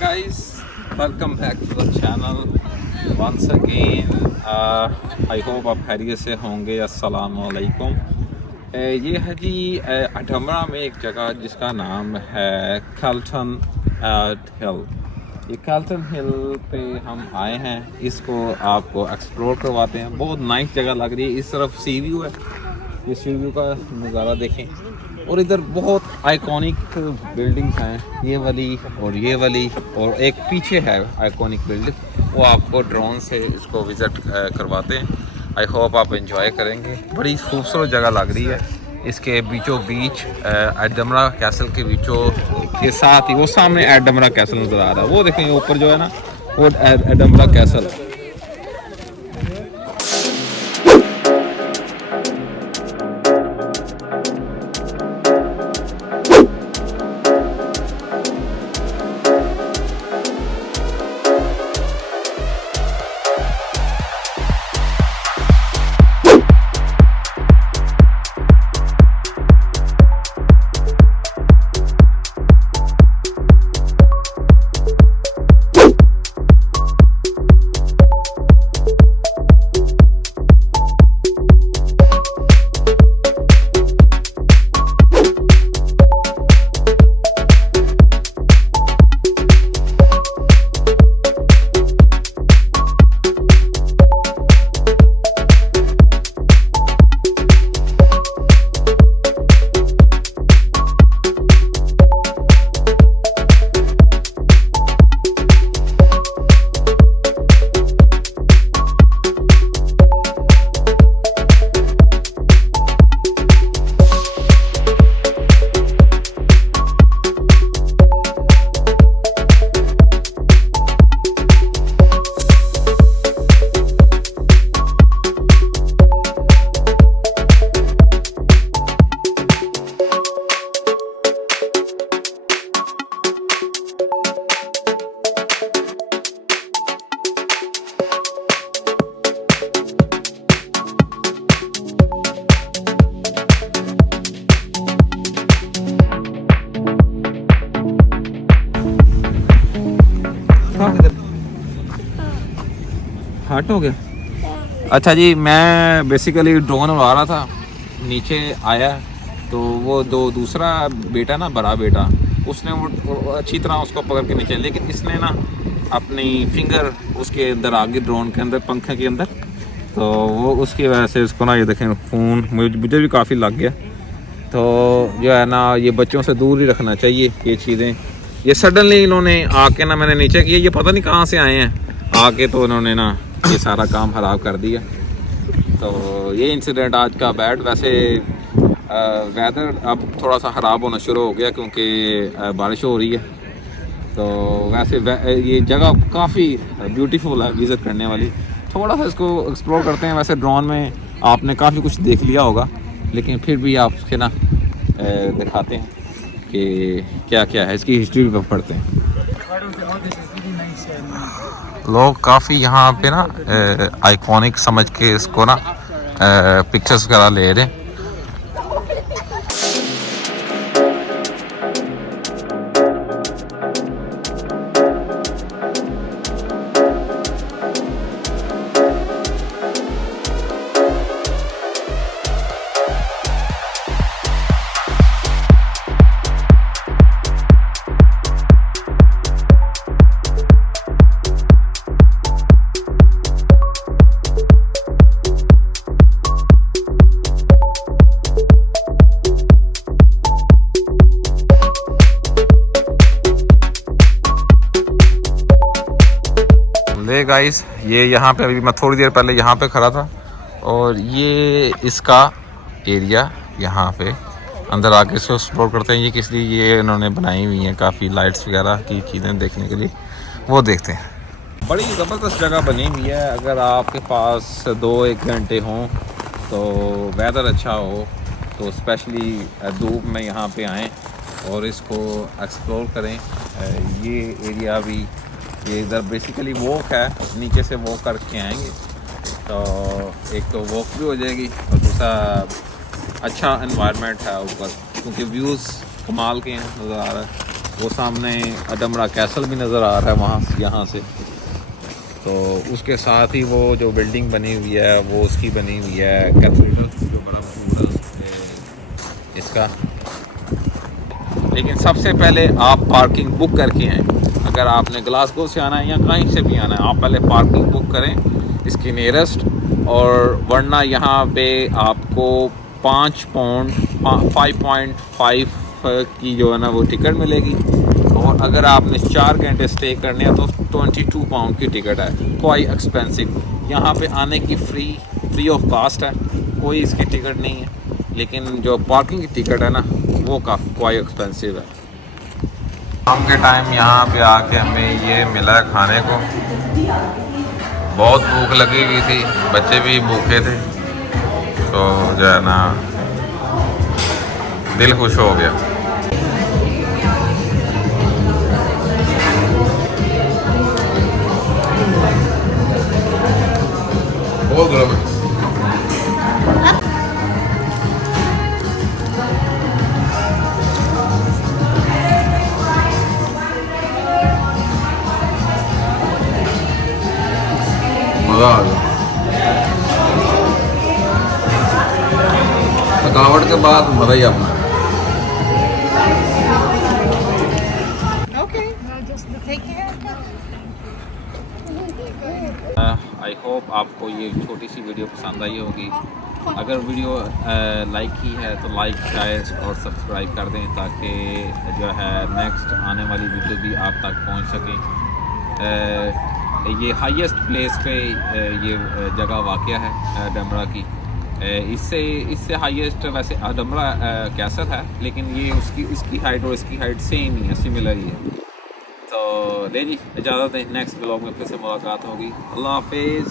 guys, welcome back to the channel once again. I hope आप खैरियत से होंगे. अस्सलाम वालेकुम. ये है जी अडमरा में एक जगह जिसका नाम है कैल्टन हिल. ये कैल्टन हिल पे हम आए हैं. इसको आपको एक्सप्लोर करवाते हैं. बहुत नाइस जगह लग रही है. इस तरफ सी व्यू है. ये सी व्यू का नज़ारा देखें. और इधर बहुत आइकॉनिक बिल्डिंग्स हैं, ये वाली और एक पीछे है आइकॉनिक बिल्डिंग. वो आपको ड्रोन से इसको विज़िट करवाते हैं. आई होप आप एंजॉय करेंगे. बड़ी खूबसूरत जगह लग रही है. इसके बीचों बीच एडमरा कैसल के बीचों के साथ ही वो सामने एडमरा कैसल नज़र आ रहा है. वो देखें ऊपर जो है ना, वो एडमरा कैसल. हट हो गया. अच्छा जी, मैं बेसिकली ड्रोन उड़ा रहा था. नीचे आया तो वो दूसरा बेटा ना, बड़ा बेटा, उसने वो अच्छी तरह उसको पकड़ के नीचे, लेकिन इसने ना अपनी फिंगर उसके अंदर आ गई, ड्रोन के अंदर, पंखे के अंदर. तो वो उसकी वजह से उसको ना, ये देखें फ़ोन मुझे भी काफ़ी लग गया. तो जो है ना, ये बच्चों से दूर ही रखना चाहिए ये चीज़ें. ये सडनली इन्होंने आके ना, मैंने नीचे किया, ये पता नहीं कहाँ से आए हैं आके, तो इन्होंने ना ये सारा काम ख़राब कर दिया. तो ये इंसिडेंट आज का बैड. वैसे वेदर अब थोड़ा सा ख़राब होना शुरू हो गया क्योंकि बारिश हो रही है. तो वैसे ये जगह काफ़ी ब्यूटीफुल है विज़िट करने वाली. थोड़ा सा इसको एक्सप्लोर करते हैं. वैसे ड्रोन में आपने काफ़ी कुछ देख लिया होगा, लेकिन फिर भी आपके ना दिखाते हैं कि क्या क्या है. इसकी हिस्ट्री भी पढ़ते हैं. लोग काफ़ी यहाँ पे ना आइकॉनिक समझ के इसको ना पिक्चर्स वगैरह ले रहे हैं. ले गाइस, ये यहाँ पे अभी मैं थोड़ी देर पहले यहाँ पे खड़ा था और ये इसका एरिया, यहाँ पे अंदर आके इसको एक्सप्लोर करते हैं. ये किस लिए ये इन्होंने बनाई हुई हैं, काफ़ी लाइट्स वगैरह की चीज़ें देखने के लिए. वो देखते हैं. बड़ी ज़बरदस्त जगह बनी हुई है. अगर आपके पास 2-1 घंटे हों तो वेदर अच्छा हो तो स्पेशली धूप में यहाँ पे आएँ और इसको एक्सप्लोर करें. ये एरिया भी, ये इधर बेसिकली वॉक है, नीचे से वॉक करके आएंगे तो एक तो वॉक भी हो जाएगी और दूसरा अच्छा एनवायरनमेंट है ऊपर, क्योंकि व्यूज़ कमाल के हैं, नज़र आ रहा है। वो सामने अडमरा कैसल भी नज़र आ रहा है वहाँ यहाँ से। तो उसके साथ ही वो जो बिल्डिंग बनी हुई है वो उसकी बनी हुई है कैथेड्रल, जो बड़ा मशहूर है इसका। लेकिन सबसे पहले आप पार्किंग बुक करके आएँ। अगर आपने ग्लासगो से आना है या कहीं से भी आना है, आप पहले पार्किंग बुक करें इसकी नियरेस्ट, और वरना यहाँ पे आपको 5 पाउंड 5.5 की जो है ना वो टिकट मिलेगी। और अगर आपने 4 घंटे स्टे करने हैं तो 22 पाउंड की टिकट है, कोई एक्सपेंसिव। यहाँ पे आने की फ्री ऑफ कास्ट है, कोई इसकी टिकट नहीं है। लेकिन जो पार्किंग की टिकट है ना वो कोई एक्सपेंसिव है। शाम के टाइम यहाँ पे आके हमें ये मिला है खाने को। बहुत भूख लगी हुई थी, बच्चे भी भूखे थे, तो जो है ना दिल खुश हो गया। बहुत गर्म है। मज़ा आ गया। थकावट के बाद मज़ा ही अपना। आई होप आपको ये छोटी सी वीडियो पसंद आई होगी। अगर वीडियो लाइक की है तो लाइक, शेयर और सब्सक्राइब कर दें, ताकि जो है नेक्स्ट आने वाली वीडियो भी आप तक पहुंच सकें। ये हाईएस्ट प्लेस पे ये जगह वाक़या है अडमरा की। इससे हाईएस्ट वैसे अडमरा कैसल है, लेकिन ये उसकी हाइट और इसकी हाइट सेम ही है, सिमिलर ही है। तो ले जी इजाज़त है, नेक्स्ट ब्लॉग में फिर से मुलाकात होगी। अल्लाह हाफिज़।